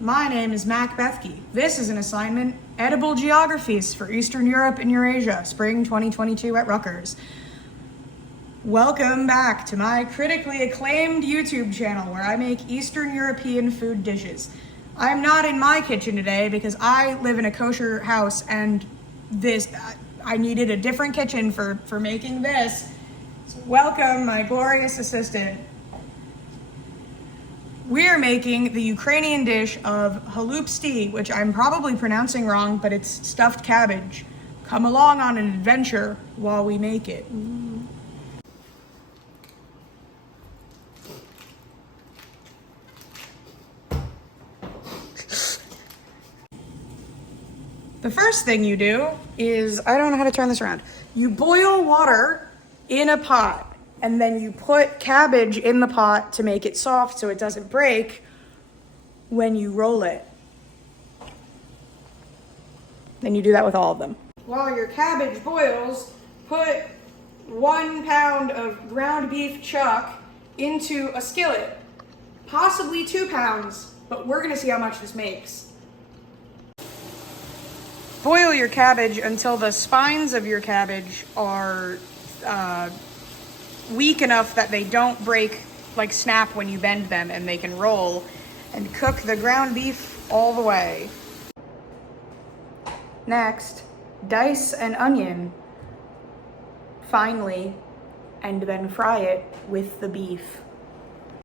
My name is Mac Bethke. This is an assignment, Edible Geographies for Eastern Europe and Eurasia, Spring 2022 at Rutgers. Welcome back to my critically acclaimed YouTube channel where I make Eastern European food dishes. I'm not in my kitchen today because I live in a kosher house and I needed a different kitchen for making this. So welcome, my glorious assistant. We're making the Ukrainian dish of holubsti, which I'm probably pronouncing wrong, but it's stuffed cabbage. Come along on an adventure while we make it. The first thing you do is, I don't know how to turn this around. You boil water in a pot. And then you put cabbage in the pot to make it soft so it doesn't break when you roll it. Then you do that with all of them. While your cabbage boils, put 1 pound of ground beef chuck into a skillet. Possibly 2 pounds, but we're gonna see how much this makes. Boil your cabbage until the spines of your cabbage are weak enough that they don't break, like snap when you bend them, and they can roll, and cook the ground beef all the way. Next, dice an onion finely and then fry it with the beef.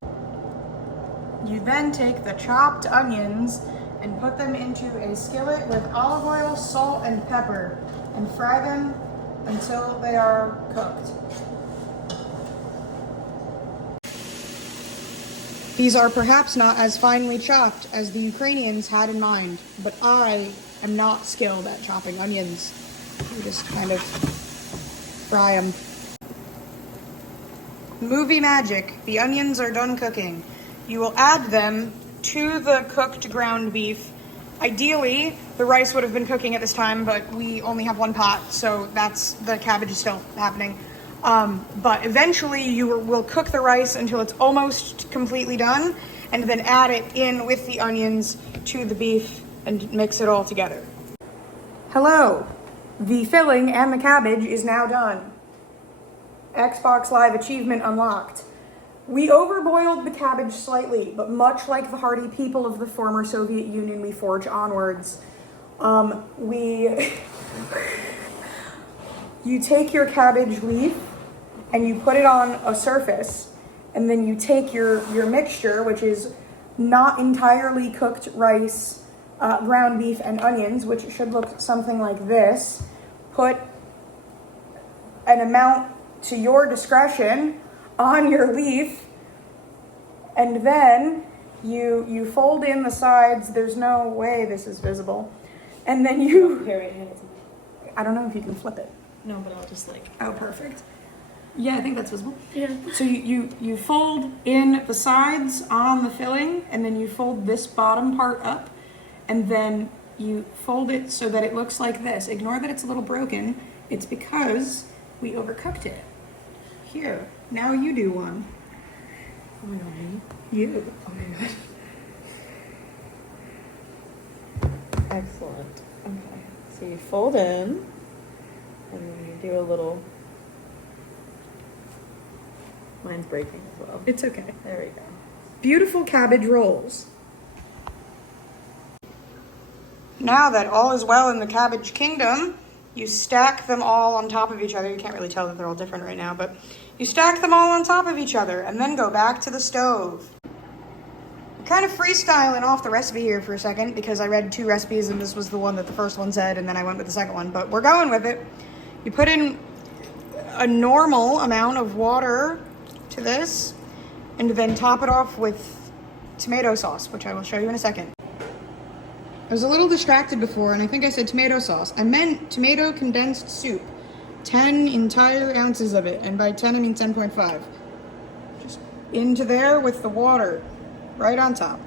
You then take the chopped onions and put them into a skillet with olive oil, salt, and pepper and fry them until they are cooked. These are perhaps not as finely chopped as the Ukrainians had in mind, but I am not skilled at chopping onions. You just kind of fry them. Movie magic. The onions are done cooking. You will add them to the cooked ground beef. Ideally, the rice would have been cooking at this time, but we only have 1 pot, so the cabbage is still happening. But eventually you will cook the rice until it's almost completely done, and then add it in with the onions to the beef and mix it all together. Hello, the filling and the cabbage is now done. Xbox Live achievement unlocked. We overboiled the cabbage slightly, but much like the hardy people of the former Soviet Union, we forge onwards. You take your cabbage leaf and you put it on a surface, and then you take your mixture, which is not entirely cooked rice, ground beef, and onions, which should look something like this. Put an amount to your discretion on your leaf, and then you fold in the sides. There's no way this is visible. And then I don't know if you can flip it. No, but I'll just Oh, perfect. Yeah, I think that's visible. Yeah. So you fold in the sides on the filling, and then you fold this bottom part up, and then you fold it so that it looks like this. Ignore that it's a little broken. It's because we overcooked it. Here, now you do one. Oh my god, me? You. Oh my god. Excellent. Okay. So you fold in, and then you do a little... Mine's breaking as well. It's okay. There we go. Beautiful cabbage rolls. Now that all is well in the cabbage kingdom, you stack them all on top of each other. You can't really tell that they're all different right now, but you stack them all on top of each other and then go back to the stove. I'm kind of freestyling off the recipe here for a second because I read 2 recipes and this was the one that the first one said, and then I went with the second one, but we're going with it. You put in a normal amount of water to this, and then top it off with tomato sauce, which I will show you in a second. I was a little distracted before, and I think I said tomato sauce. I meant tomato condensed soup. 10 entire ounces of it, and by 10 I mean 10.5. Just into there with the water, right on top.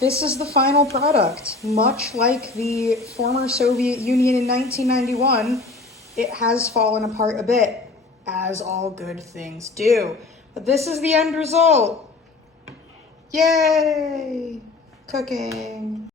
This is the final product. Much like the former Soviet Union in 1991, it has fallen apart a bit, as all good things do. But this is the end result. Yay! Cooking.